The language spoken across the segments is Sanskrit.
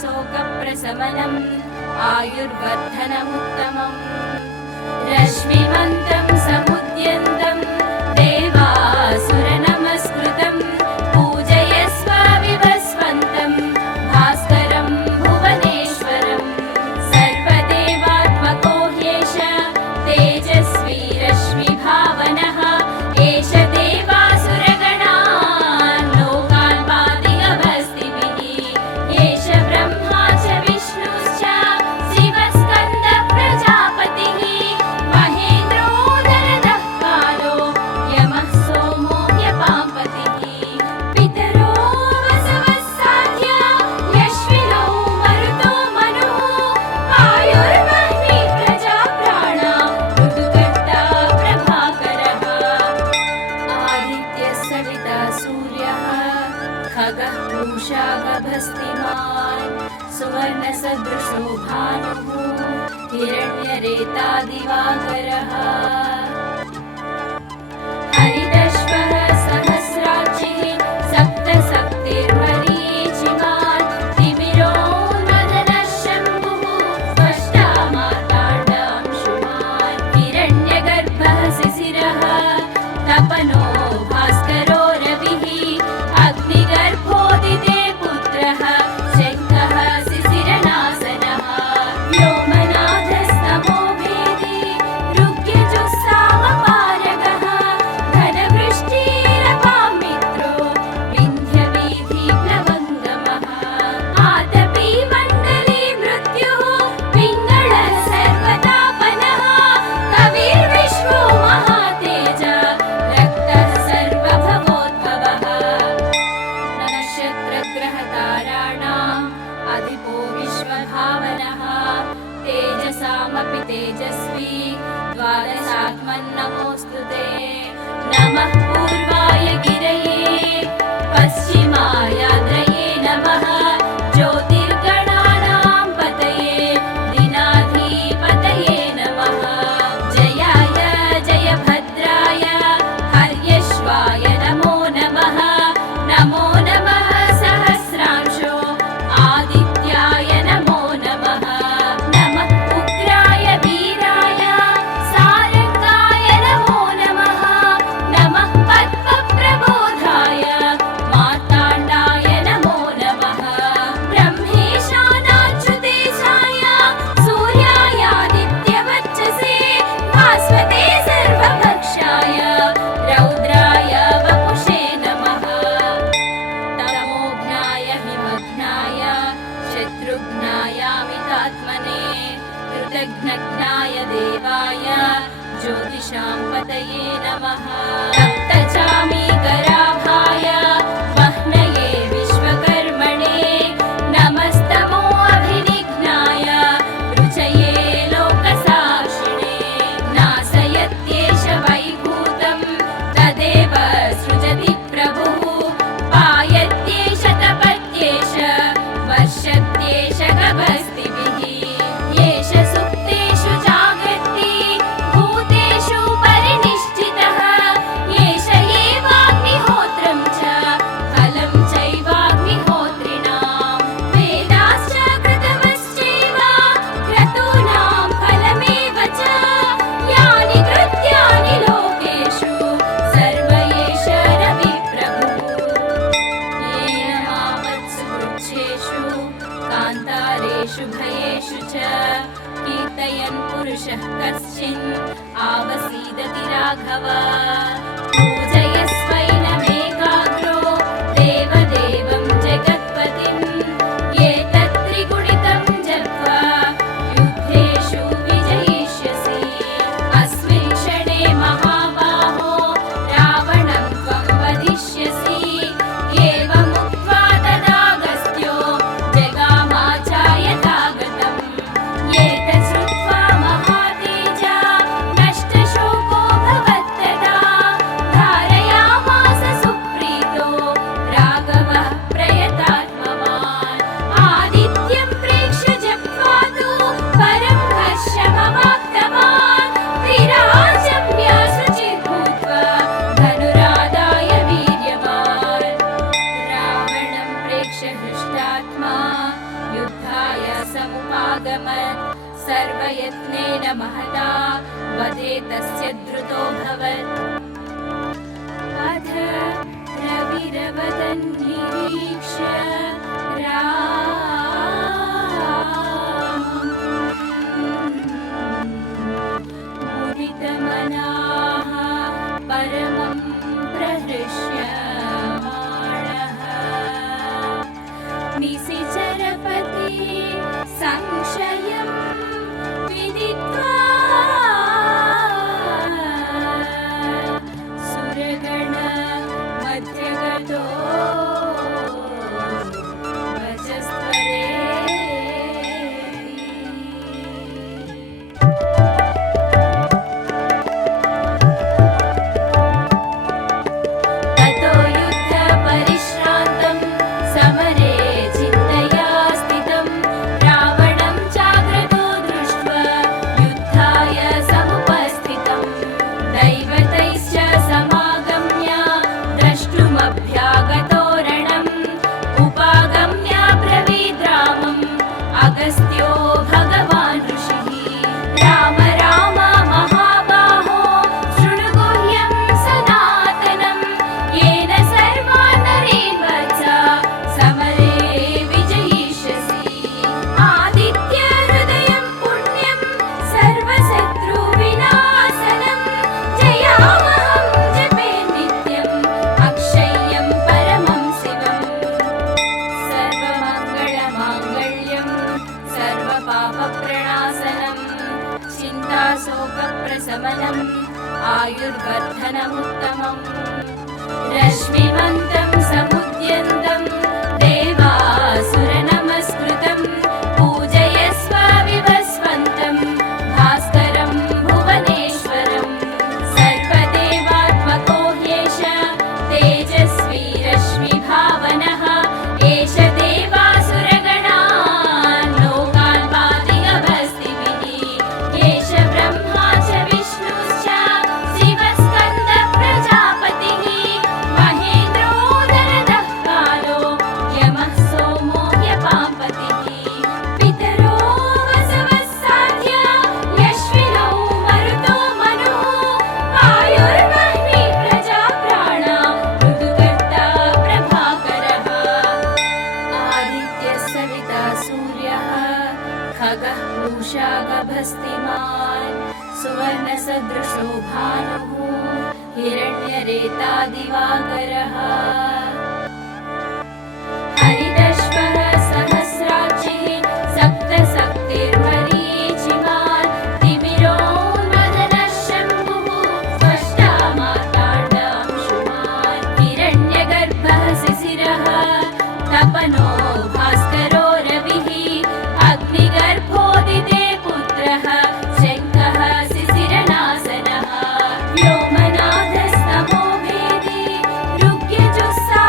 शोकप्रशमनम् आयुर्वर्धनमुत्तमम् रश्मिमन्तं समुद्यन्तं देवासुरनमस्कृतं पूजयस्व विवस्वन्तं भास्करं भुवनेश्वरं सर्वदेवात्मको ह्येष तेजस्वी रश्मिभावनः एष देवासुरगणान् लोकान् पातिगभस्तिभिः एष ब्रह्मा च विष्णुश्च शिवस्कन्दः प्रजापतिः महेन्द्रो नरदः कालो यमः सोमो ह्यपाम्पतिः पितरो वसवः साध्या यश्विनो मरुतो मनुः आयुर्वह्नि प्रजा प्राणा ऋतुकर्ता प्रभाकरः आदित्यः सविता सूर्यः खगः पूषा गभस्तिमान् सुवर्णसदृशो भानुः हिरण्यरेता दिवाकरः हरिदश्वः सहस्राक्षिः सप्तशक्तिर्मरीचिमान् तिमिरोन्मदनः शम्भुः त्वष्टा मार्ताण्डांशुमान् हिरण्यगर्भः शिशिरः तपनो भास्करो रविः अग्निगर्भोदिते पुत्रः शङ्खः शिशिरनासनः व्योमनाथस्तमो भेदी ऋग्यजुस्सामपारगः घनवृष्टिरपां मित्रो विन्ध्यवीथिप्लवङ्गमः आतपी मण्डली मृत्युः पिङ्गळः सर्वतापनः कविर्विश्वो महातेज रक्तः सर्वभवोद्भवः नक्षत्रग्रहताराणाम् अधिपो विश्वभावनः तेजसामपि तेजस्वी द्वादशात्मन्नमोऽस्तु ते नमः पूर्वाय गिरये पश्चिमायाद्रये नमः ज्योतिर्गणानां पतये दिनाधिपतये नमः जयाय जयभद्राय हर्यश्वाय नमो नमः नमो नमः सहस्रांशो आदित्याय नमो नमः नमः उग्राय वीराय सारंगाय नमो नमः नमः पद्मप्रबोधाय मार्ताण्डाय नमो नमः ब्रह्मेशानाच्युतेशाय सूर्यायादित्यवच्चसे भास्वते सर्वभक्षाय रौद्राय वपुषे नमः तमोघ्नाय हिमघ्नाय शत्रुघ्नायामितात्मने कृतघ्नघ्नाय देवाय ज्योतिषां पतये नमः सप्तचामीकराभाय वह्नये विश्वकर्मणे नमस्तमो अभिनिघ्नाय रुचये लोकसाक्षिणे नाशयत्येष वैभूतं तदेव सृजति प्रभुः पायत्येष तपत्येष वर्षत्येष गभस्तिभिः येष सुप्तेषु जागर्ति भूतेषु परिनिष्ठितः येष एवाग्निहोत्रं च फलं चैवाग्निहोत्रिणां वेदाश्च कृतवश्चैव क्रतूनां फलमेव च यानि कृत्यानि लोकेषु सर्व एष रविप्रभुः येन मामत्सु वृक्षेषु कान्तारेषु भयेषु च कीर्तयन् पुरुषः कश्चिन् आवसीदति राघव पूजयस्वैनमेकाग्रो देवदेवं जगत्पतिं एतत्त्रिगुणितं जप्त्वा युद्धेषु विजयिष्यसि अस्मिन् क्षणे महाबाहो रावणं त्वं वदिष्यसि एवमुक्त्वा तदागस्त्यो जगामाचार्यथागतम् एतत् श्रुत्वा महातेजा नष्टशोको भवत्तदा नागमत् सर्वयत्नेन महता वधे तस्य द्रुतोऽभवत् अथ रविरवदन् निरीक्ष्य मुदितमनाः परमं प्रहृष्यमाणः निशिचरपतिः संशयं विदित्वा सुरगण मध्यगतो वचस्त्वरे ततो युद्धपरिश्रान्तं समरे चिन्तया स्थितं रावणं चाग्रतो दृष्ट्वा युद्धाय समुपस्थितं दैवतैश्च समागम्य द्रष्टुमभ्यागतो रणम् उपागम्य ब्रवीद्रामम् अगस्त्यो भगवान् ऋषिः राम राम महाबाहो शृणु गुह्यं सनातनं येन सर्वान् नरेन् वत्स समरे विजयिष्यसि आदित्यहृदयं पुण्यं सर्वशत्रुविनाशनं जयामहं जपे नित्यम् अक्षय्यं परमं शिवम् सर्वमङ्गलमाङ्गल्यं सर्वपापप्रणाशनं चिन्ताशोकप्रशमनम् आयुर्वर्धनमुत्तमम् रश्मिमन्तं समुद्यन्तं देवासुरनमस्कृतं पूजयस्व विवस्वन्तं भास्करं भुवनेश्वरं सर्वदेवात्मको ह्येष तेजस्वी रश्मिभावनः एष देवासुरगणान् लोकान् पाति अवस्थिभिः एष ब्रह्मा च विष्णुश्च शिवस्कन्दः प्रजापतिः महेन्द्रो दरदः कालो यमः सोमो ह्यपाम्पतिः पितरो वसवः साध्य यश्विनौ मरुतो मनुः वायुर्वह्नि प्रजा प्राणा ऋतुकर्ता प्रभाकरः आदित्यः सविता सूर्यः खगः पूषा गभस्तिमान् सुवर्णसदृशो भानुः हिरण्यरेता दिवाकरः हरिदश्वः सहस्राक्षिः सप्तशक्तिर्मरीचिमान् तिमिरोन्मदनः शम्भुः त्वष्टा मार्ताण्डांशुमान् हिरण्यगर्भः शिशिरः तपनो भास्करो रविः अग्निगर्भोदिते पुत्रः शङ्खः शिशिरनाशनः व्योमनाथस्तमो भेदी ऋग्यजुस्सा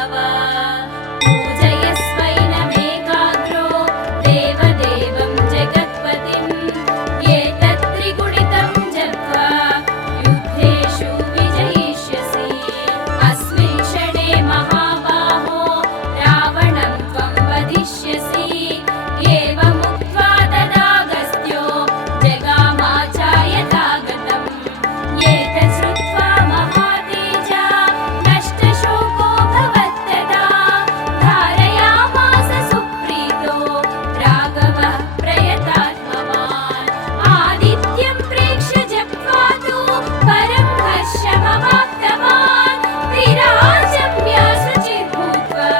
भव पूजयस्वैनमेकाग्रो देवदेवं जगत्पतिम् एतत् त्रिगुणितं जप्त्वा युद्धेषु विजयिष्यसि अस्मिन् क्षणे महाबाहो रावणं त्वं वदिष्यसि एवमुक्त्वा तदागस्त्यो जगामाचार्यथागतम् एतत् श्रुत्वा महातेजा नष्टशोको भवत्तदा धारयामास सुप्रीतो राघवः प्रयतात्मवान् आदित्यं प्रेक्ष्य जप्त्वा तु परं हर्षमवाप्तवान् त्रिराजम्य शुचिर्भूत्वा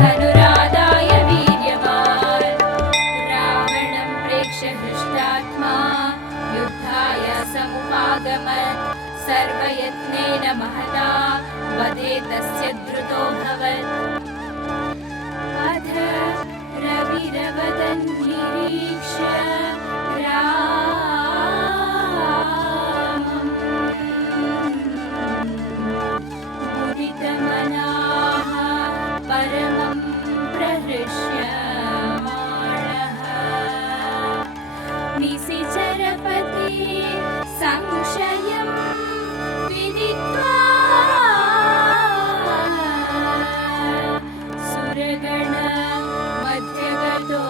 धनुरादाय वीर्यवान् रावणं प्रेक्ष्य हृष्टात्मा युद्धाय समुपागमत् सर्वयत्नेन महता वधे तस्य द्रुतोऽभवत् अथ रविरवदन् निरीक्ष्य मुदितमनाः परमं प्रहृष्यमाणः निशिचरपति संशयं विदित्वा सुरगण मध्यगतो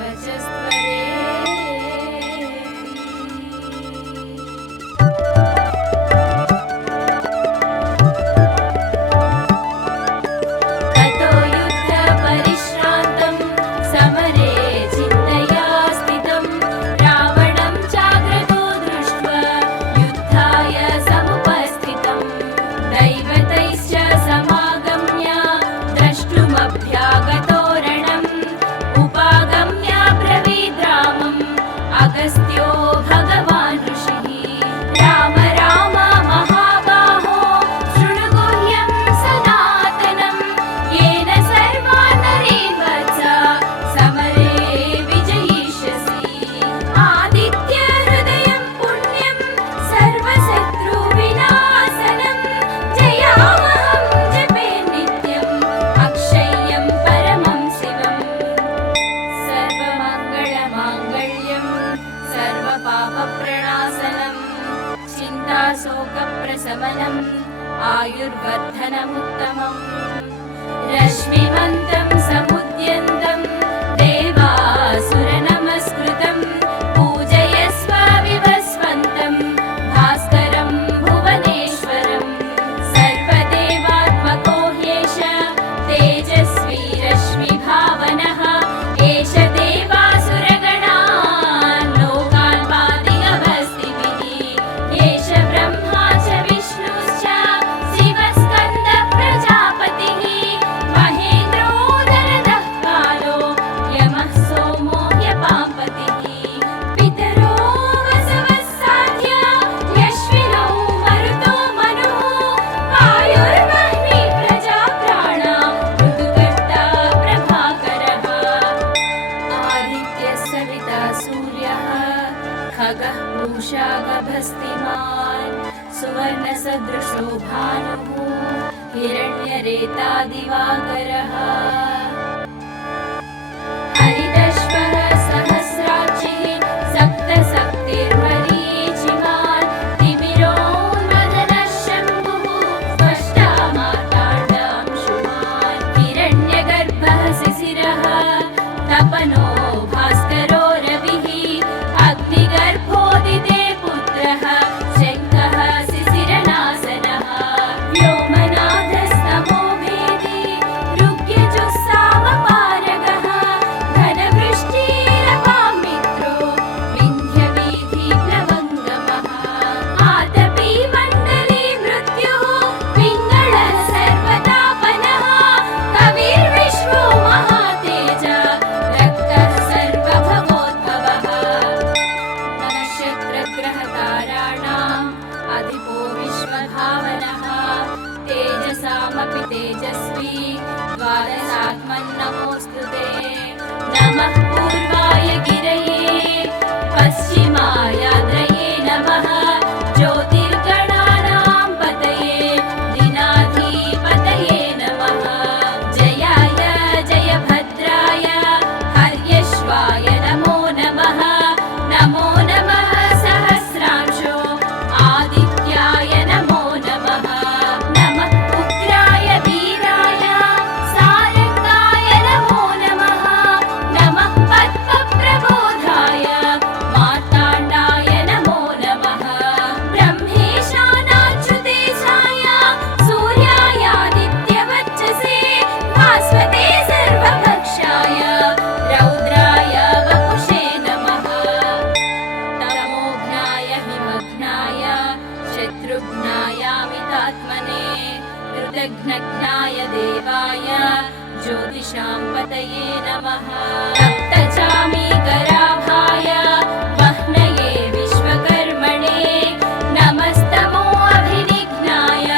वचस्त्वरे ततो युद्धपरिश्रान्तं समरे चिन्तया स्थितं रावणं चाग्रतो दृष्ट्वा युद्धाय समुपस्थितं दैवतैश्च समागम्य द्रष्टुमभ्यागतो रणम् उपागम्य ब्रवीद्रामम् अगस्त्यो भगवान् ऋषिः राम राम महाबाहो शृणु गुह्यं सनातनं येन सर्वान् नरीन् वत्स समरे विजयिष्यसि आदित्यहृदयं पुण्यं सर्वशत्रुविनाशनं जयामहं जपे नित्यम् अक्षय्यं परमं शिवम् सर्वमङ्गलमाङ्गल्यं सर्वपापप्रणाशनं चिन्ताशोकप्रशमनम् आयुर्वर्धनमुत्तमम् रश्मिमन्तं समुद्यन्तं देवासुरनमस्कृतं पूजयस्व विवस्वन्तं भास्करं भुवनेश्वरं सर्वदेवात्मको ह्येष तेजस्वी रश्मिभावनः एष देवासुरगणान् लोकान् पातिगभस्तिभिः एष ब्रह्मा च विष्णुश्च शिवस्कन्दः प्रजापतिः महेन्द्रो नरदः कालो यमः सोमो ह्यपाम्पतिः पितरो वसवः साध्य यश्विनौ मरुतो मनुः वायुर्वह्निः प्रजाप्राणा ऋतुकर्ता प्रभाकरः आदित्यः सविता सूर्यः खगः पूषा गभस्तिमान् सुवर्णसदृशो भानुः हिरण्यरेता दिवाकरः हरिदश्वः सहस्राक्षिः सप्तशक्तिर्मरीचिमान् तिमिरोन्मदनः शम्भुः स्पष्टा मार्ताण्डांशुमान् हिरण्यगर्भः शिशिरः तपनो भास्करो रविः अग्निगर्भोदिते पुत्रः शङ्खः शिशिरनाशनः व्योमनाथस्तमो भेदी ऋग्यजुस्सामपारगः घनवृष्टिरपां मित्रो विन्ध्यवीथिप्लवङ्गमः आतपी मण्डली मृत्युः पिङ्गळः सर्वतापनः कविर्विश्वो महातेज रक्तः सर्वभवोद्भवः नक्षत्रग्रहताराणाम् अधिपो विश्वभावनः तेजसामपि तेजस्वी द्वादशात्मन्नमोऽस्तु ते नमः पूर्वाय गिरये पश्चिमायाद्रये नमः ज्योतिर्गणानां पतये दिनादिदेवताय ज्योतिषां पतये नमः। सप्तचामीकराभाय वह्नये विश्वकर्मणे नमस्तमो अभिनिघ्नाय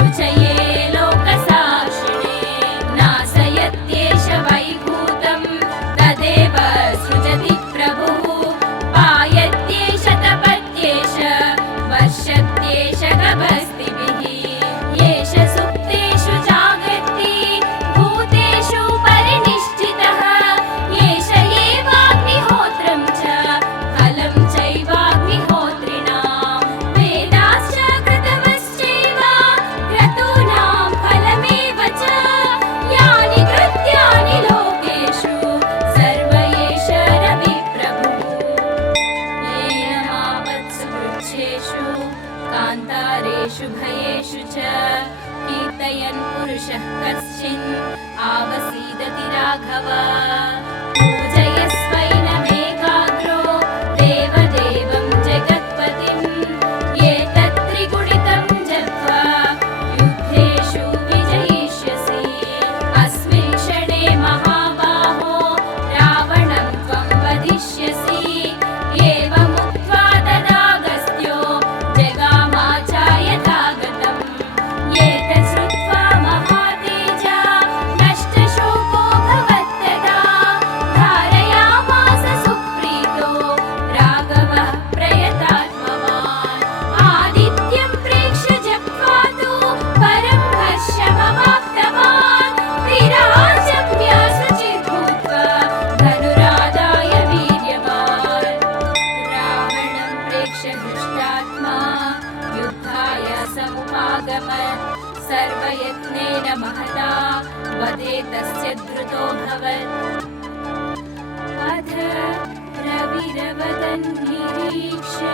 रुचये लोकसाक्षिणे। नासयत्येष वैभूतं तदेव सृजति प्रभुः। पायत्येष तपत्येष वर्षत्येष गभस्तिभिः। येष सुप्तेषु जागर्ति भूतेषु परिनिष्ठितः। येष एवाग्निहोत्रं च फलं चैवाग्निहोत्रिणां। वेदाश्च कृतवश्चैव क्रतूनां फलमेव च। यानि कृत्यानि लोकेषु सर्व एष रविप्रभुः। येन मावत्सु वृक्षेषु कान्तारेषु भयेषु च कीर्तयन् पुरुषः कश्चिन् आवसीदति राघव। पूजयस्वैनमेकाग्रो देवदेवं जगत्पतिम्। एतत् त्रिगुणितं जप्त्वा युद्धेषु विजयिष्यसि। अस्मिन् क्षणे महाबाहो रावणं त्वं वधिष्यसि। एवमुक्त्वा तदागस्त्यो जगामाचार्यथागतम्। एतत् श्रुत्वा महातेजा नष्टशोको भवत्तदा। धारयामास सुप्रीतो राघवः प्रयतात्मवान्। आदित्यं प्रेक्ष्य जप्त्वा तु परं हर्षमवाप्तवान्। विराजम्य शुचिर्भूत्वा धनुरादाय वीर्यवान्। रावणं प्रेक्ष्य हृष्टात्मा युद्धाय समुपागमत्। सर्वयत्नेन महता वधे तस्य द्रुतोऽभवत्। अथ रविरवदन् निरीक्ष्य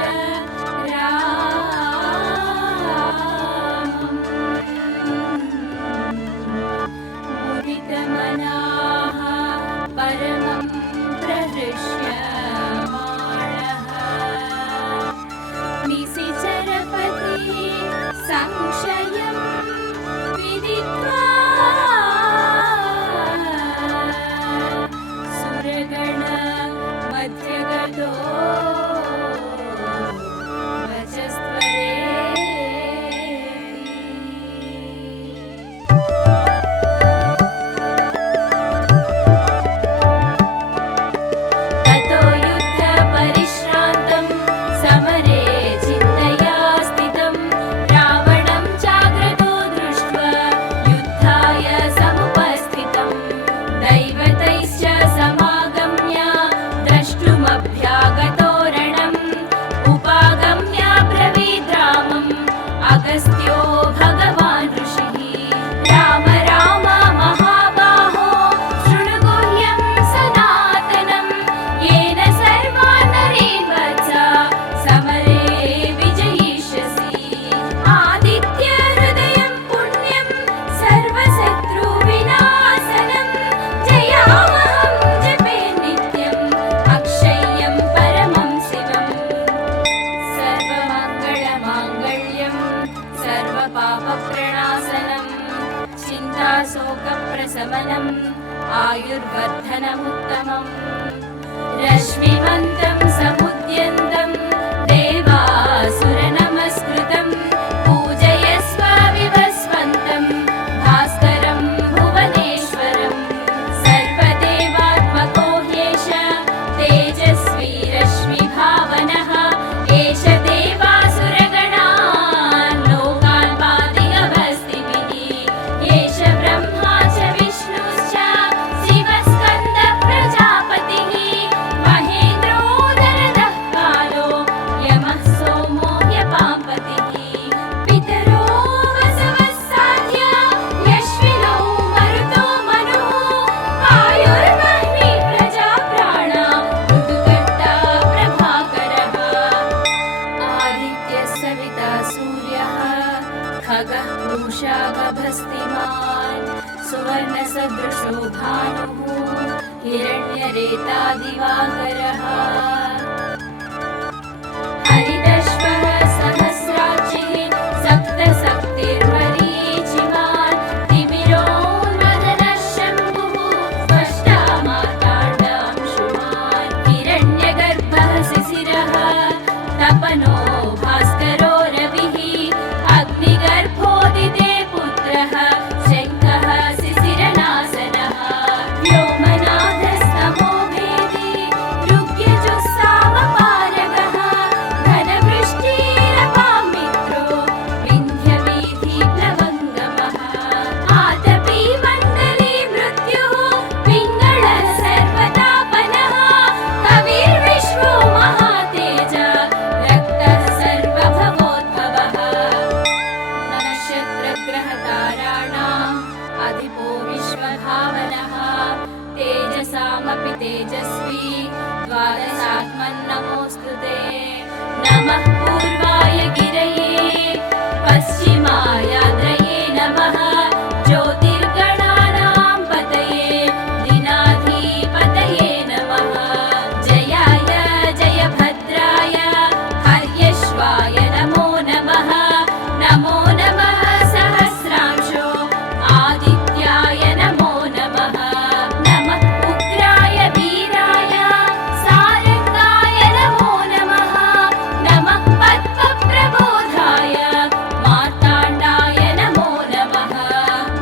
मुदितमनाः परमं प्रहृष्यमाणः। निशिचरपतिः संशयं विदित्वा सुरगण मध्यगतो ततो युद्धपरिश्रान्तं समरे चिन्तया स्थितं। रावणं चाग्रतो दृष्ट्वा युद्धाय समुपस्थितं। दैवतैश्च समागम्य द्रष्टुमभ्यागतो रणम्। उपागम्य ब्रवीद् रामम् अगस्त्यो भगवान् ऋषिः। राम राम महाबाहो शृणु गुह्यं सनातनं। येन सर्वान् नरेन् वत्स समरे विजयिष्यसि। आदित्य हृदयं पुण्यं सर्वशत्रुविनाशनं। जयामहं जपे नित्यम् अक्षय्यं परमं शिवम्। सर्वमङ्गलमाङ्गल्यं सर्वपापप्रणाशनं। चिन्ताशोकप्रशमनम् आयुर्वर्धनमुत्तमम्। रश्मिमन्तं समुद्यन्तं देवासुरनमस्कृतं। पूजयस्व विवस्वन्तं भास्करं भुवनेश्वरं। सर्वदेवात्मको ह्येष तेजस्वी रश्मिभावनः। एष देवासुरगणान् लोकान् पाति अभस्तिभिः। एष ब्रह्मा च विष्णुश्च शिवस्कन्दः प्रजापतिः। महेन्द्रोदरदः कालो यमः सोमो ह्यपाम्पतिः। पितरो वसवः साध्य यश्विनौ मरुतो मनुः। आयुर्वह्निः प्रजाप्राणा ऋतुकर्ता प्रभाकरः। आदित्यः सविता सूर्यः खगः पूषा गभस्तिमान्। सुवर्णसदृशो भानुः हिरण्यरेता दिवाकरः। हरिदश्वः सहस्राक्षिः सप्तशक्तिर्मरीचिमान्। तिमिरोन्मदनः शम्भुः प्रतापि तेजस्वी द्वादशात्मन्नमोऽस्तु ते। नमः पूर्वाय गिरये पश्चिमायाद्रये नमः ज्योतिर्गणानां पतये दीनाधिपतये नमः। जयाय जयभद्राय हर्यश्वाय नमो नमः। नमो नमः सहस्रांशो आदित्याय नमो नमः। नमः उग्राय वीराय सारंगाय नमो नमः। नमः पद्मप्रबोधाय मार्ताण्डाय नमो नमः।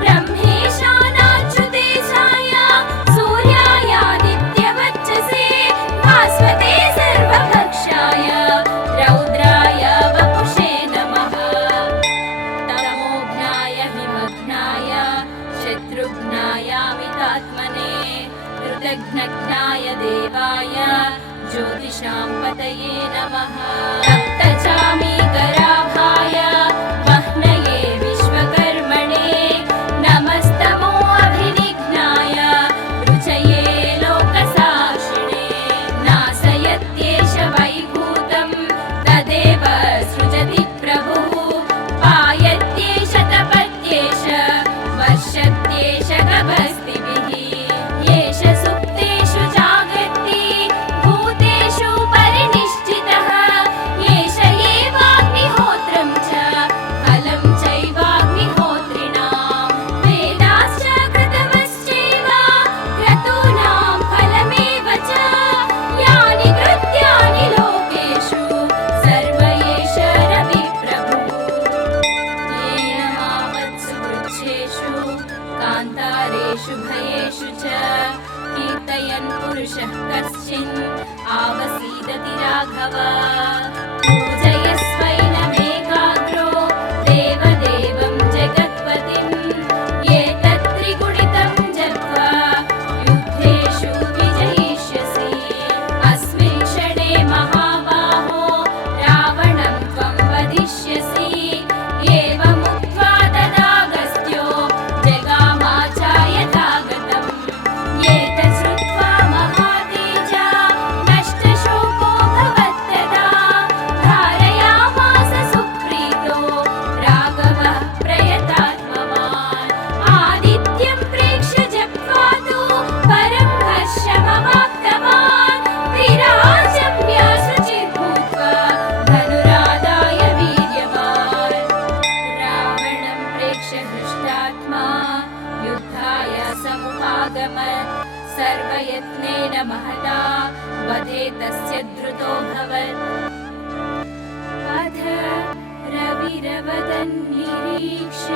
ब्रह्मेशानाच्युतेशाय सूर्यायादित्यवच्चसे भास्वते सर्वभक्षाय रौद्राय वपुषे नमः। तमोघ्नाय हिमघ्नाय शत्रुघ्नायामितात्मने कृतघ्नघ्नाय देवाय ज्योतिषां पतये नमः। रक्तचामीकराभाय वह्नये विश्वकर्मणे नमस्तमो अभिनिघ्नाय रुचये लोकसाक्षिणे। नाशयत्येष वैभूतं तदेव सृजति प्रभुः पायत्येष तपत्येष वर्षत्येष गभस्तिभिः। येष सुप्तेषु जागर्ति भूतेषु परिनिष्ठितः येष एवाग्निहोत्रं च फलं चैवाग्निहोत्रिणां। वेदाश्च कृतवश्चैव क्रतूनां फलमेव च यानि कृत्यानि लोकेषु सर्व एष रविप्रभुः। येन मावत्सु वृक्षेषु कान्तारेषु भयेषु च कीर्तयन् पुरुषः कश्चिन् आवसीदति राघव। पूजयस्वैनमेकाग्रो देवदेवं जगत्पतिं एतत्त्रिगुणितं जप्त्वा युद्धेषु विजयिष्यसि। अस्मिन् क्षणे महाबाहो रावणं त्वं वधिष्यसि। एवमुक्त्वा तदागस्त्यो जगामाचार्यथागतम्। एतत् श्रुत्वा महातेजा नष्टशोको भवत्तदा धारयामास सुप्रीतो राघवः प्रयतात्मवान्। आदित्यं प्रेक्ष्य जप्त्वा तु परं हर्षमवाप्तवान्। त्रिराजम्य शुचिर्भूत्वा धनुरादाय वीर्यवान्। रावणं प्रेक्ष्य हृष्टात्मा युद्धाय समुपागमत्। सर्वयत्नेन महता वधे तस्य द्रुतोऽभवत्। अथ रविरवदन् निरीक्ष्य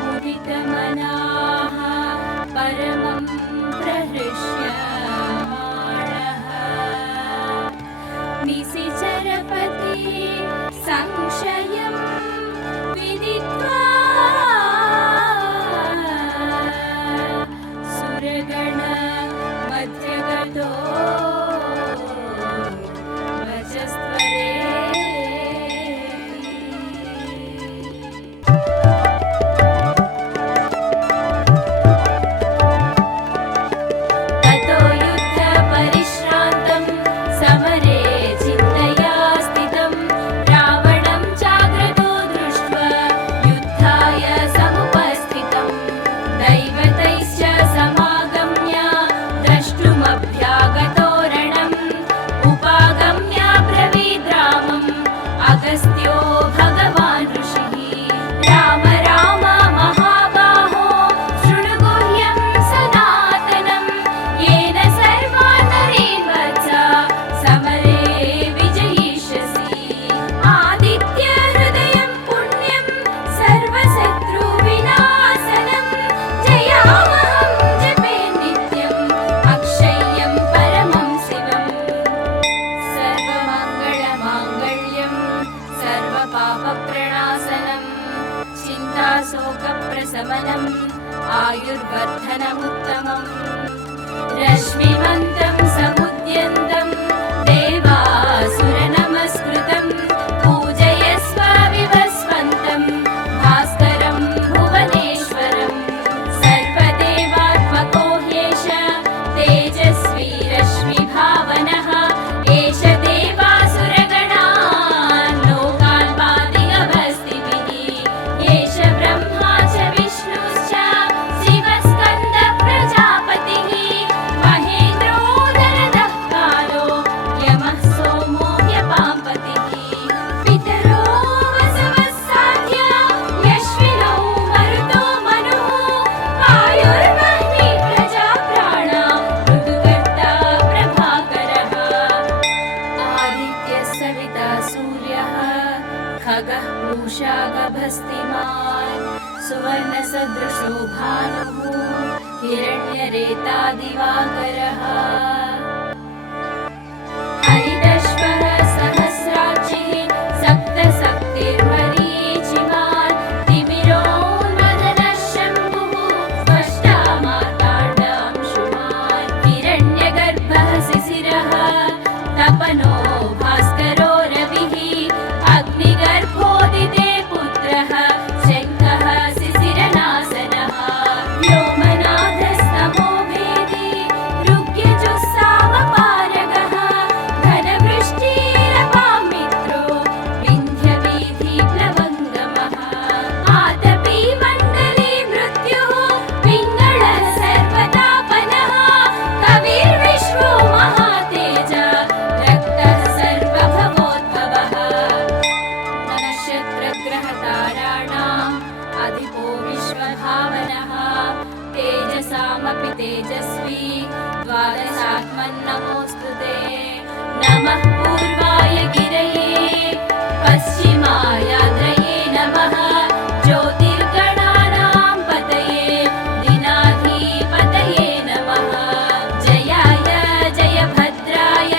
मुदितमनाः परमं प्रहृष्यमाणः। निशिचरपति संशयं विदित्वा सुरगण मध्यगतो वचस्त्वरे। ततो युद्धपरिश्रान्तं समरे चिन्तया स्थितं रावणं चाग्रतो दृष्ट्वा युद्धाय समुपस्थितं। दैवतैश्च समागम्य द्रष्टुमभ्यागतो रणम्। उपागम्य ब्रवीद्रामम् अगस्त्यो भगवान् ऋषिः। राम राम महाबाहो शृणु गुह्यं सनातनं। येन सर्वान् नरेन् वत्स समरे विजयिष्यसि। आदित्य हृदयं पुण्यं सर्वशत्रुविनाशनं। जयामहं जपे नित्यम् अक्षय्यं परमं शिवम्। सर्वमङ्गलमाङ्गल्यं सर्वपापप्रणाशनं चिन्ताशोकप्रशमनम् आयुर्वर्धनमुत्तमम्। रश्मिमन्तं समुद्यन्तं देवासुरनमस्कृतं पूजयस्व विवस्वन्तं। खगः पूषा गभस्तिमान् सुवर्णसदृशो भानुः हिरण्यरेता दिवाकरः हरिदश्वः सहस्राक्षिः सप्तशक्तिर्मरीचिमान् तिमिरोन्मदनः शम्भुः स्पष्टा मार्ताण्डांशुमान् हिरण्यगर्भः शिशिरः तपनो भास्करो रविः अग्निगर्भोदिते पुत्रः शङ्खः शिशिरनाशनः व्योमनाथस्तमो भेदी ऋग्यजुस्सामपारगः घनवृष्टिरपां मित्रो विन्ध्यवीथिप्लवङ्गमः आतपी मण्डली मृत्युः पिङ्गळः सर्वतापनः कविर्विश्वो महातेज रक्तः सर्वभवोद्भवः नक्षत्रग्रहताराणाम् अधिपो विश्वभावनः तेजसामपि तेजस्वी द्वादशात्मन्नमोऽस्तु ते नमः पूर्वाय गिरये पश्चिमायाद्रये नमः ज्योतिर्गणानां पतये दिनाधिपतये नमः जयाय जयभद्राय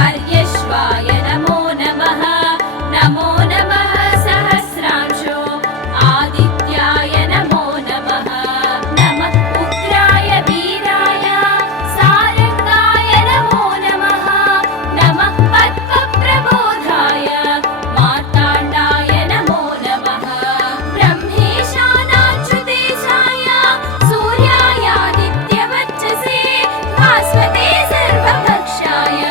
हर्यश्वाय नमो नमः नमो नमः सहस्रांशो आदित्याय नमो नमः नमः उग्राय वीराय सारंगाय नमो नमः नमः पद्मप्रबोधाय मार्ताण्डाय नमो नमः ब्रह्मेशानाच्युतेशाय सूर्यायादित्यवच्चसे भास्वते सर्वभक्षाय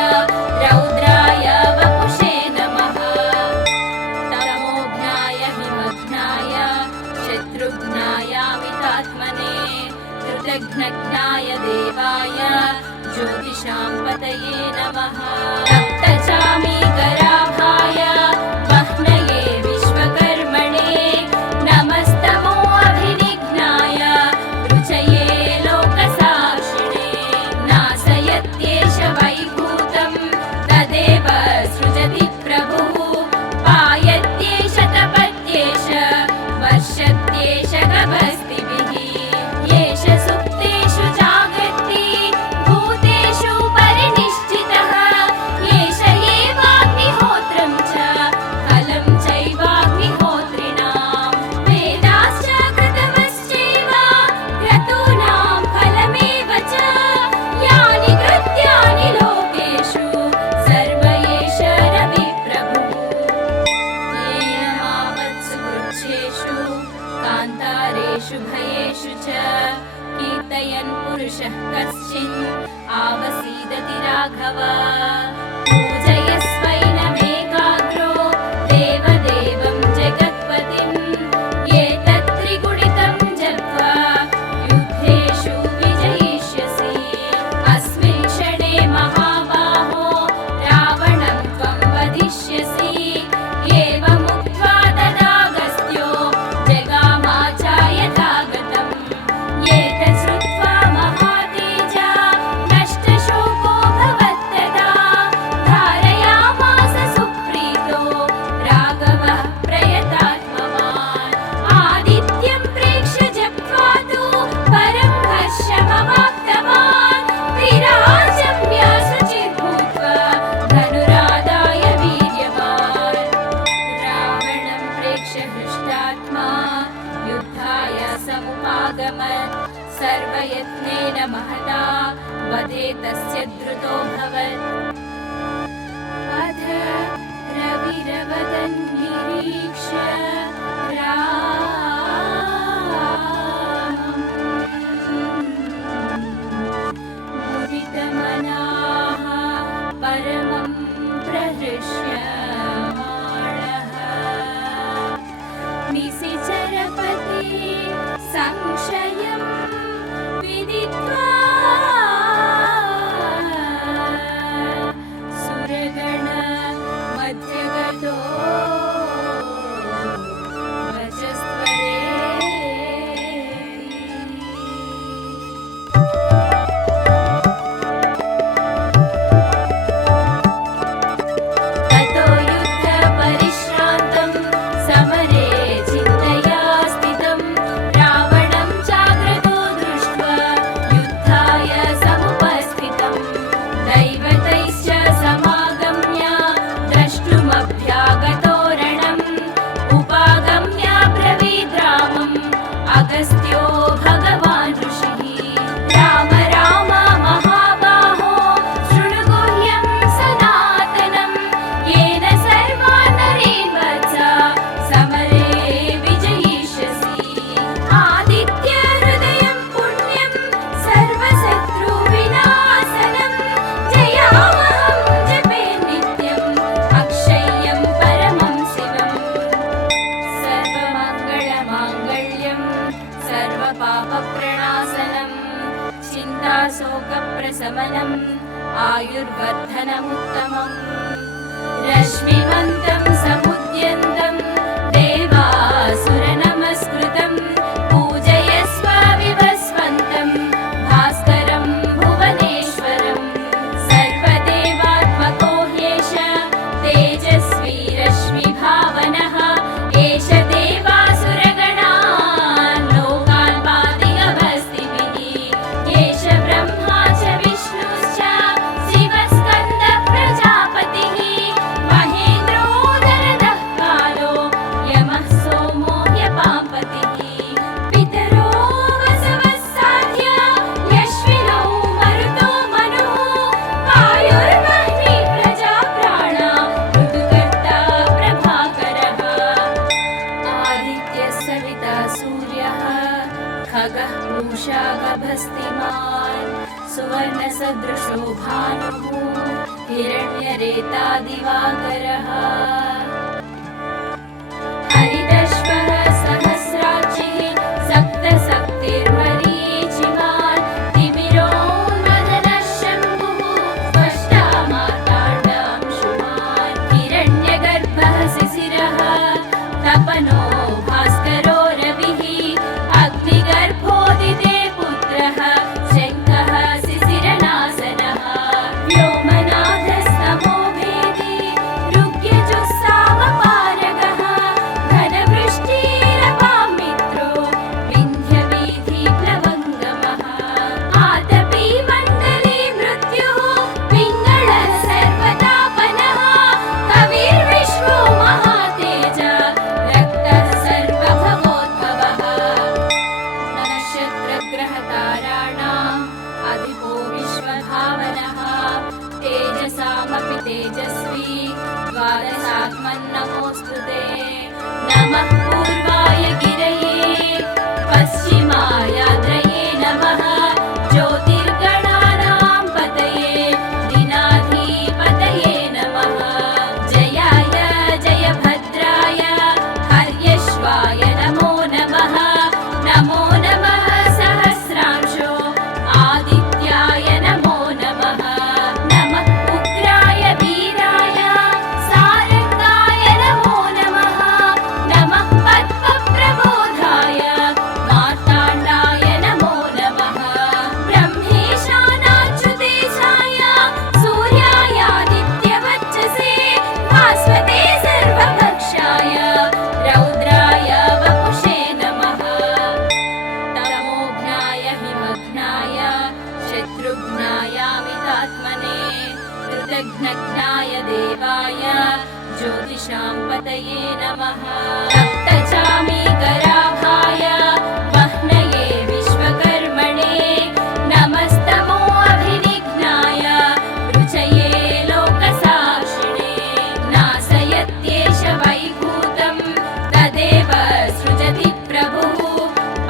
रौद्राय वपुषे नमः तमोघ्नाय हिमघ्नाय शत्रुघ्नायामितात्मने कृतघ्नघ्नाय देवाय ज्योतिषां पतये नमः सप्तचामीकराभाय वह्नये विश्वकर्मणे नमस्तमो अभिनिघ्नाय रुचये लोकसाक्षिणे नाशयत्येष वैभूतं तदेव सृजति प्रभुः पायत्येष तपत्येष वर्षत्येष गभस्तिभिः येष सुप्तेषु जागर्ति भूतेषु परिनिष्ठितः येष एवाग्निहोत्रं च फलं चैवाग्निहोत्रिणां वेदाश्च कृतवश्चैव क्रतूनां फलमेव च यानि कृत्यानि लोकेषु सर्व एष रविप्रभुः येन मावत्सु वृक्षेषु कान्तारेषु भयेषु च कीर्तयन् पुरुषः कश्चिन् आवसीदति राघव पूजयस्वैनमेकाग्रो देवदेवं जगत्पतिम् एतत्त्रिगुणितं जप्त्वा युद्धेषु विजयिष्यसि अस्मिन् क्षणे महाबाहो रावणं त्वं वदिष्यसि एवमुक्त्वा तदागस्त्यो जगामाचायथागतम् एतत् श्रुत्वा महातेजा नष्टशोको भवत्तदा धारयामास सुप्रीतो राघवः प्रयतात्मवान् आदित्यं प्रेक्ष्य जप्त्वा तु परं हर्षमवाप्तवान् त्रिराजम्य शुचिर्भूत्वा धनुरादाय वीर्यवान् रावणं प्रेक्ष्य हृष्टात्मा युद्धाय समुपागमत् सर्वयत्नेन महता वधे तस्य द्रुतोऽभवत् अथ रविरवदन् निरीक्ष्य मुदितमनाः परमं प्रहृष्यमाणः निशिचरपति संशयं विदित्वा सुरगण मध्यगतो शोकप्रशमनम् आयुर्वर्धनमुत्तमम् रश्मिवन्तं समुद्यन्तं देवासुरनमस्कृतं पूजयस्व विवस्वन्तं भास्करं भुवनेश्वरं सर्वदेवात्मको ह्येष तेजस्वी रश्मिभावनः एष देवासुरगणान् लोकान् पातिगभस्तिभिः एष ब्रह्मा च विष्णुश्च शिवस्कन्दः प्रजापतिः महेन्द्रोदरदः कालो यमः सोमो ह्यपाम्पतिः पितरो वसवः साध्य यश्विनौ मरुतो मनुः आयुर्वह्नि प्रजा प्राणा ऋतुकर्ता प्रभाकरः आदित्यः सविता सूर्यः खगः पूषा गभस्तिमान् सुवर्णसदृशो भानुः हिरण्यरेता दिवाकरः हरिदश्वः सहस्राक्षिः सप्तशक्तिर्मरीचिमान् तिमिरोन्मदनः शम्भुः त्वष्टा मार्ताण्डांशुमान् हिरण्यगर्भः शिशिरः तपनो भास्करो रविः अग्निगर्भोदिते पुत्रः शङ्खः शिशिरनासनः व्योमनाथस्तमो भेदी ऋग्यजुस्सामपारगः घनवृष्टिरपां मित्रो विन्ध्यवीथिप्लवङ्गमः आतपी मण्डली मृत्युः पिङ्गळः सर्वतापनः कविर्विश्वो महातेज रक्तः सर्वभवोद्भवः नक्षत्रग्रहताराणाम् अधिपो विश्वभावनः तेजसामपि तेजस्वी द्वादशात्मन्नमोऽस्तु ते नमः पूर्वाय गिरये पश्चिमायाद्रये नमः ज्योतिर्गणानां पतये दिनाधिपतये नमः जयाय जयभद्राय हर्यश्वाय नमो नमः नमो नमः सहस्रांशो आदित्याय नमो नमः नमः उग्राय वीराय सारंगाय नमो नमः नमः पद्मप्रबोधाय मार्ताण्डाय नमो नमः ब्रह्मेशानाच्युतेशाय सूर्यायादित्यवच्चसे भास्वते सर्वभक्षाय रौद्राय वपुषे नमः तमोघ्नाय हिमघ्नाय शत्रुघ्नायामितात्मने कृतघ्नघ्नाय देवाय ज्योतिषां पतये नमः सप्तचामीकराभाय वह्नये विश्वकर्मणे नमस्तमो अभिनिघ्नाय रुचये लोकसाक्षिणे नासयत्येष वैभूतं तदेव सृजति प्रभुः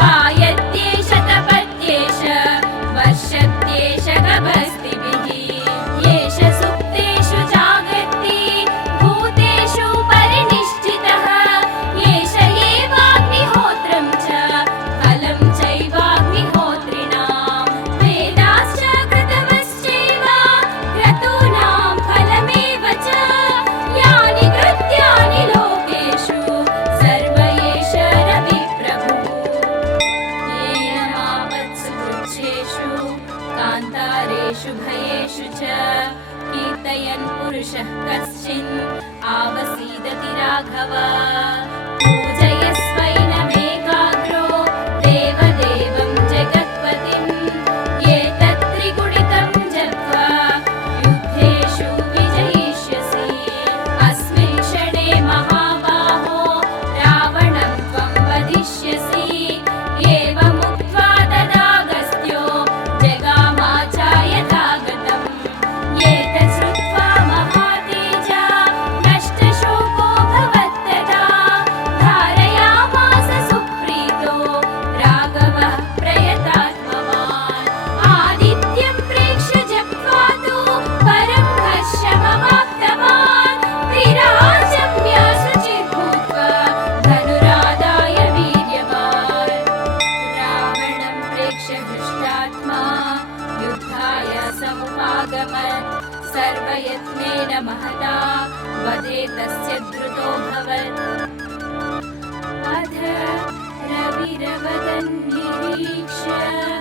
पायत्येष तपत्येष वर्षत्येष गभस्तिभिः येष सुप्तेषु जागर्ति भूतेषु परिनिष्ठितः येष एवाग्निहोत्रं च फलं चैवाग्निहोत्रिणां वेदाश्च कृतवश्चैव क्रतूनां फलमेव च यानि कृत्यानि लोकेषु सर्व एष रविप्रभुः येन मावत्सु वृक्षेषु कान्तारेषु भयेषु च कीर्तयन् पुरुषः कश्चिन् आवसीदति राघव पूजयस्वैनमेकाग्रो देवदेवं जगत्पतिं एतत्त्रिगुणितं जप्त्वा युद्धेषु विजयिष्यसि अस्मिन् क्षणे महाबाहो रावणं त्वं वदिष्यसि एवमुक्त्वा तदागस्त्यो जगामाचार्यथागतम् एतत् श्रुत्वा महातेजा नष्टशोको भवत्तदा महता वधे तस्य द्रुतोऽभवत् अथ रविरवदन्निरीक्ष्य